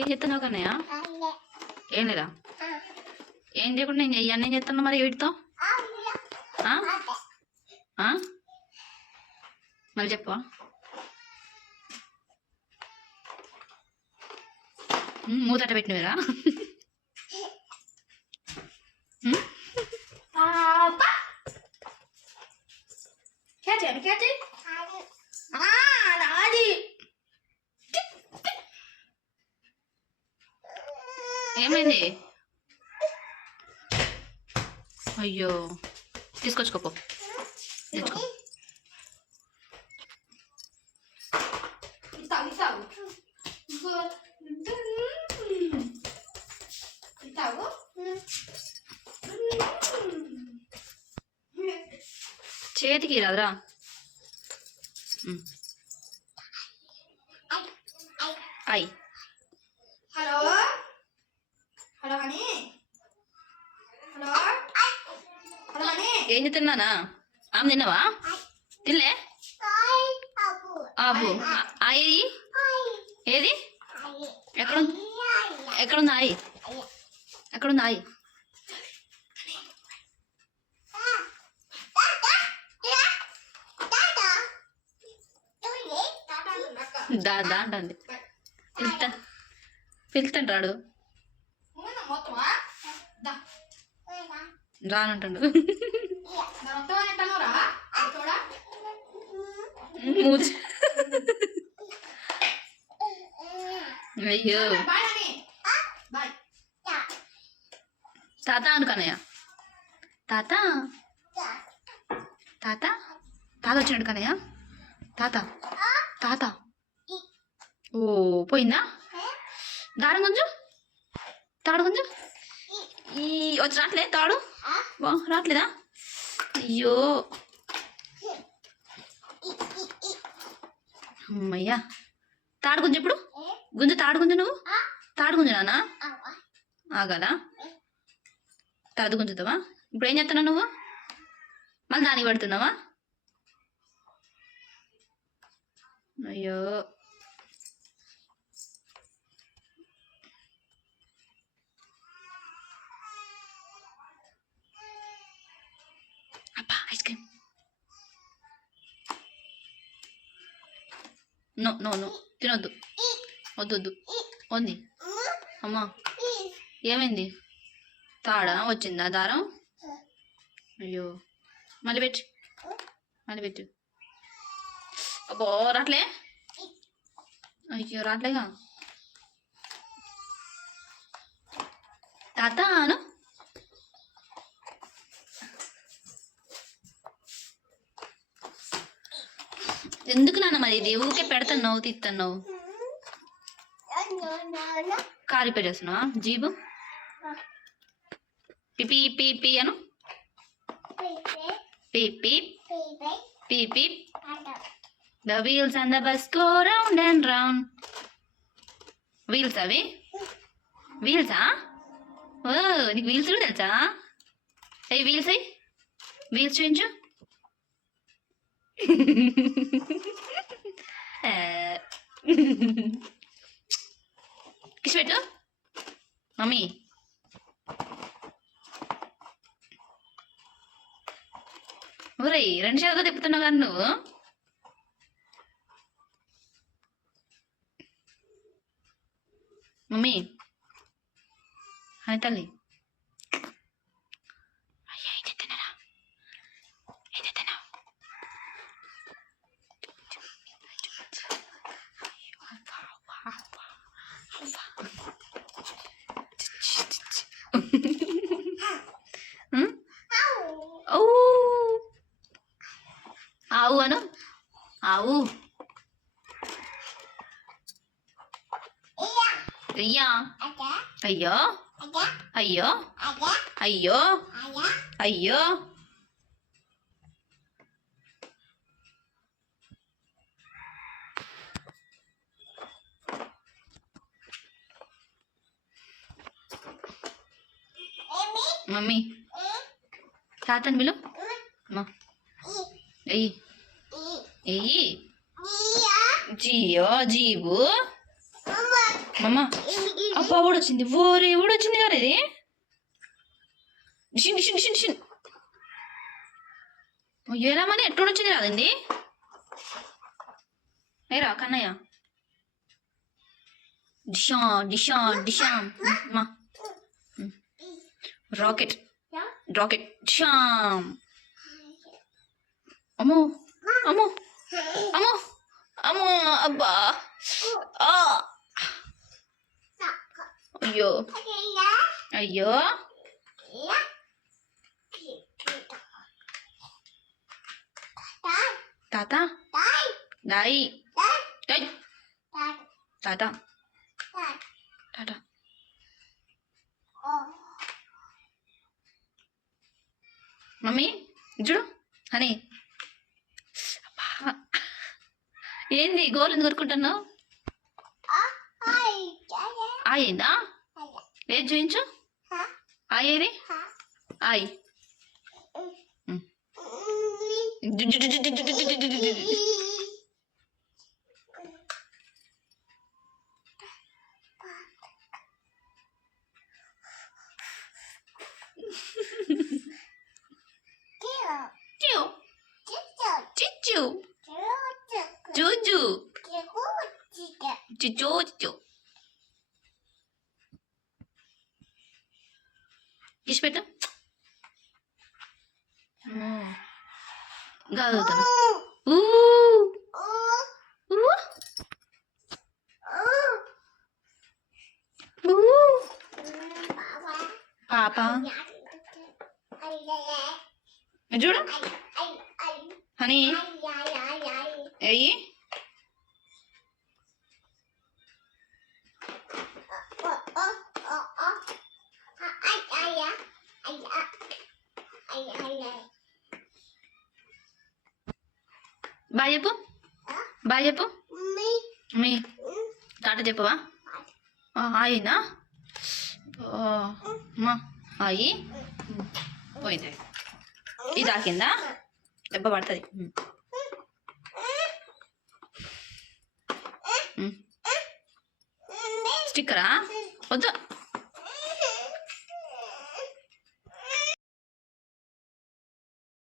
ఏం చెప్తున్నావు కన్నయ్య? ఏం లేదా? ఏం చేయకుండా నేను ఇవన్నీ ఏం చేస్తున్నా మరి వీటితో? మళ్ళీ చెప్పవా? మూతట పెట్టినవేరా? ఏమైంది? అయ్యో తీసుకొచ్చుకోపో, తెచ్చుకో. చేతికి రాదురా. అయ్ hello hello honey, hello hello honey. ఏం తిన్నానా? ఆమె తిన్నావా? తినలే? ఆబు అయ్యి ఏది? ఎక్కడుంది ఆయి? ఎక్కడుంది ఆయి? అంటుంది. పిలుతాను రాడు, రానంటాడు. అయ్యో తాత అనుకనయ్య. తాత తాత తాత వచ్చినాడు కనయ్య. తాత తాత ఓ పోయిందా? దారం గుంజు, తాడు గుంజు. ఈ వచ్చి రాట్లే తాడు రాట్లేదా? అయ్యో అమ్మయ్యా. తాడు గుంజు ఇప్పుడు, గుంజు తాడు గుంజు. నువ్వు తాడు గుంజు నానా? ఆగాలా? తాడు గుంజుతావా? ఇప్పుడు ఏం చేస్తున్నావు నువ్వు? మళ్ళీ దానికి పడుతున్నావా? అయ్యో అబ్బా ice cream. No no no తినొద్దు, వద్దు ఉంది. అమ్మా ఏమైంది? తాడా వచ్చిందా దారం? అయ్యో మళ్ళీ పెట్టు. అబ్బో రాట్లే. అయ్యో రాట్లేగా. తాత అను. ఎందుకు నాన్న మరి ఇది ఊకే పెడతావు, తీస్తున్నావు? కార్ రిపేర్ చేస్తున్నావా? జీబు పిపి పిపి అను. పిపి పిపి. The wheels on the bus go round and round. Wheels అవి? వీల్సా? ఓ నీకు వీల్స్ కూడా తెలుసా? అయ్యి వీల్స్ అయ్యి వీల్స్ చూపించు. కిసి పెట్టు మమ్మీ. ఊరై 2 చేతులతో తిప్పుతున్నావు కానీ నువ్వు. మమ్మీ హాయ్ తల్లి. అయ్యా అయితే తినరా, అయితే తినవు. ఆవు అను. ఆవు అయ్యా. అయ్యో అయ్యో అయ్యో అయ్యో. మమ్మీ తాతని పిలు. ఎయ్యి ఎయ్యి. జియో జీబు మమ్మ అబ్బా ఊడొచ్చింది, ఓరే ఊడొచ్చింది కదా ఇది. డిషిన్ డిషిన్ డిషిన్ డిషిన్. ఏరామని ఎట్టు వచ్చింది కాదండి. ఏరా కన్నయ్య. డిషా డిషా డిషా. మా రాకెట్ రాకెట్ షామ్. అమ్మో అమ్మో అమ్మో అమ్మో అబ్బా. అయ్యో అయ్యో. తాత దాయి దాయి తాత తాత. మమ్మీ చూడు అని. ఏంది గోలు ఎందుకు కొరుకుంటున్నావు? ఆయిందా? ఏది చూయించు. ఆయేది ఆయి. చిచ్చు జూజు చిచ్చు చిచ్చు. తీసి పెట్టు. గాదుతాను. పాప చూడు హనీ. అయ్యి బాయ్ చెప్పు, బాయ్ చెప్పు. మీ తాట చెప్పవా? అయిందా? అమ్మా అయ్యి పోయింది. ఇది తాకిందా? దెబ్బ పడుతుంది. స్టిక్కరా వద్దు.